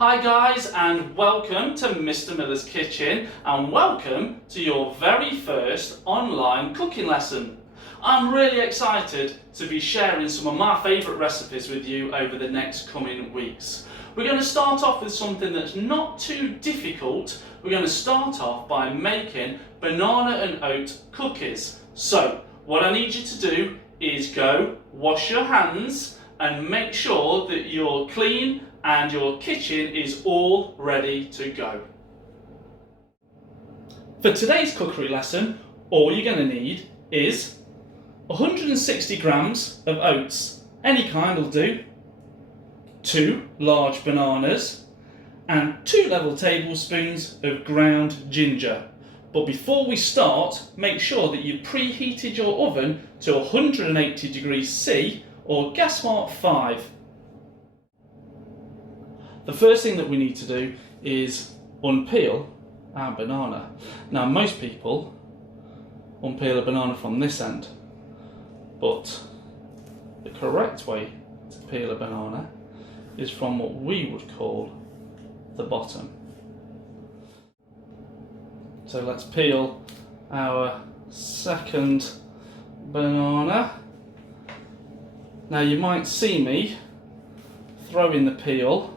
Hi guys, and welcome to Mr. Miller's Kitchen, and welcome to your very first online cooking lesson. I'm really excited to be sharing some of my favourite recipes with you over the next coming weeks. We're going to start off with something that's not too difficult. We're going to start off by making banana and oat cookies. So what I need you to do is go wash your hands and make sure that you're clean and your kitchen is all ready to go. For today's cookery lesson, all you're going to need is 160 grams of oats, any kind will do, 2 large bananas, and 2 level tablespoons of ground ginger. But before we start, make sure that you've preheated your oven to 180 degrees C or gas mark 5. The first thing that we need to do is unpeel our banana. Now most people unpeel a banana from this end, but the correct way to peel a banana is from what we would call the bottom. So let's peel our second banana. Now you might see me throwing the peel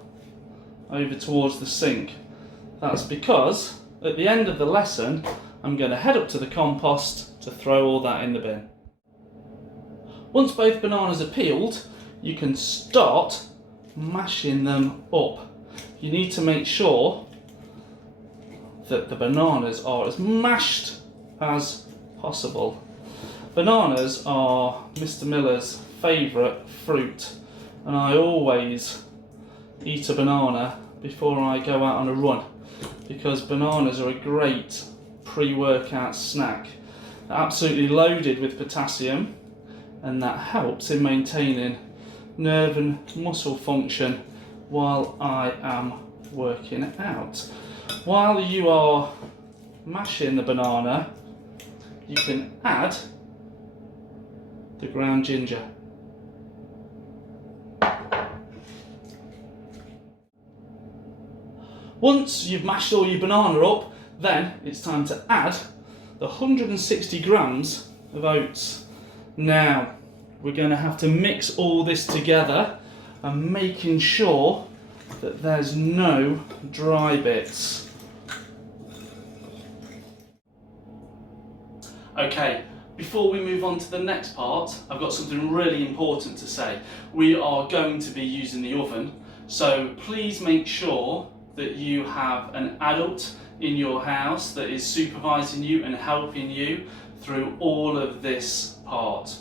over towards the sink. That's because at the end of the lesson I'm going to head up to the compost to throw all that in the bin. Once both bananas are peeled, you can start mashing them up. You need to make sure that the bananas are as mashed as possible. Bananas are Mr. Miller's favourite fruit, and I always eat a banana before I go out on a run, because bananas are a great pre-workout snack. They're absolutely loaded with potassium, and that helps in maintaining nerve and muscle function while I am working out. While you are mashing the banana, you can add the ground ginger. Once you've mashed all your banana up, then it's time to add the 160 grams of oats. Now, we're going to have to mix all this together and making sure that there's no dry bits. Okay, before we move on to the next part, I've got something really important to say. We are going to be using the oven, so please make sure that you have an adult in your house that is supervising you and helping you through all of this part.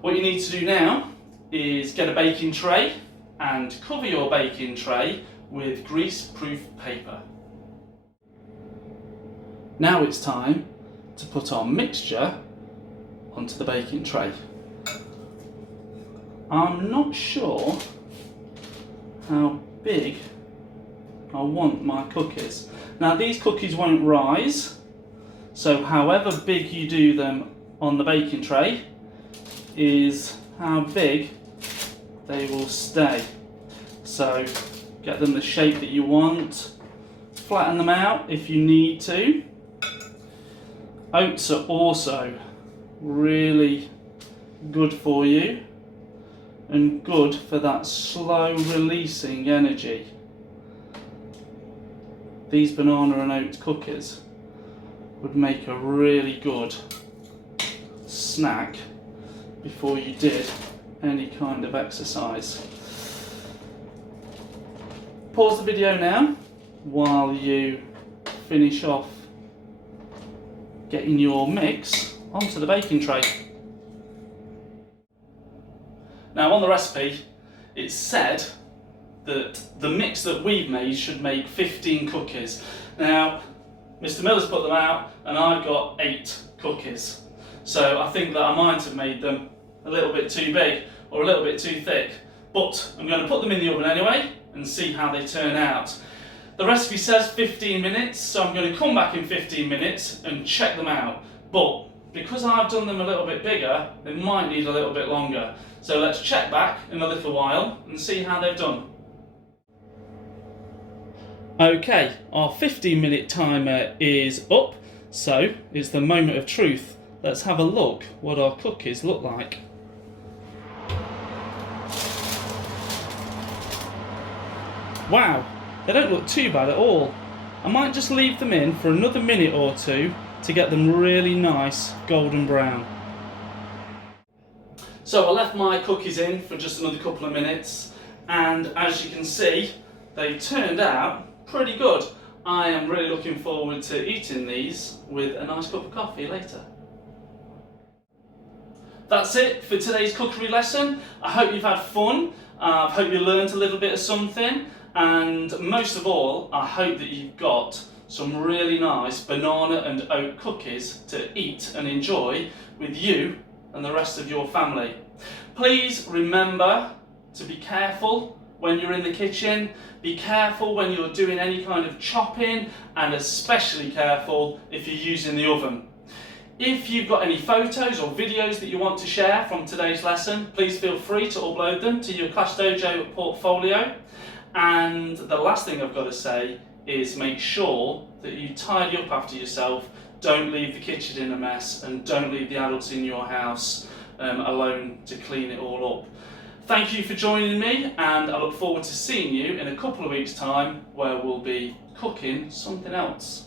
What you need to do now is get a baking tray and cover your baking tray with greaseproof paper. Now it's time to put our mixture onto the baking tray. I'm not sure how big I want my cookies. Now these cookies won't rise, so however big you do them on the baking tray is how big they will stay. So get them the shape that you want, flatten them out if you need to. Oats are also really good for you and good for that slow releasing energy. These banana and oat cookies would make a really good snack before you did any kind of exercise. Pause the video now while you finish off getting your mix onto the baking tray. Now on the recipe it said that the mix that we've made should make 15 cookies. Now Mr. Miller's put them out and I've got 8 cookies. So I think that I might have made them a little bit too big or a little bit too thick. But I'm going to put them in the oven anyway and see how they turn out. The recipe says 15 minutes, so I'm going to come back in 15 minutes and check them out. But because I've done them a little bit bigger, they might need a little bit longer. So let's check back in a little while and see how they've done. Okay, our 15-minute timer is up, so it's the moment of truth. Let's have a look what our cookies look like. Wow, they don't look too bad at all. I might just leave them in for another minute or two to get them really nice golden brown. So I left my cookies in for just another couple of minutes, and as you can see, they turned out pretty good. I am really looking forward to eating these with a nice cup of coffee later. That's it for today's cookery lesson. I hope you've had fun. I hope you learned a little bit of something. And most of all, I hope that you've got some really nice banana and oat cookies to eat and enjoy with you and the rest of your family. Please remember to be careful when you're in the kitchen. Be careful when you're doing any kind of chopping, and especially careful if you're using the oven. If you've got any photos or videos that you want to share from today's lesson, please feel free to upload them to your Class Dojo portfolio. And the last thing I've got to say is make sure that you tidy up after yourself. Don't leave the kitchen in a mess, and don't leave the adults in your house alone to clean it all up. Thank you for joining me, and I look forward to seeing you in a couple of weeks' time where we'll be cooking something else.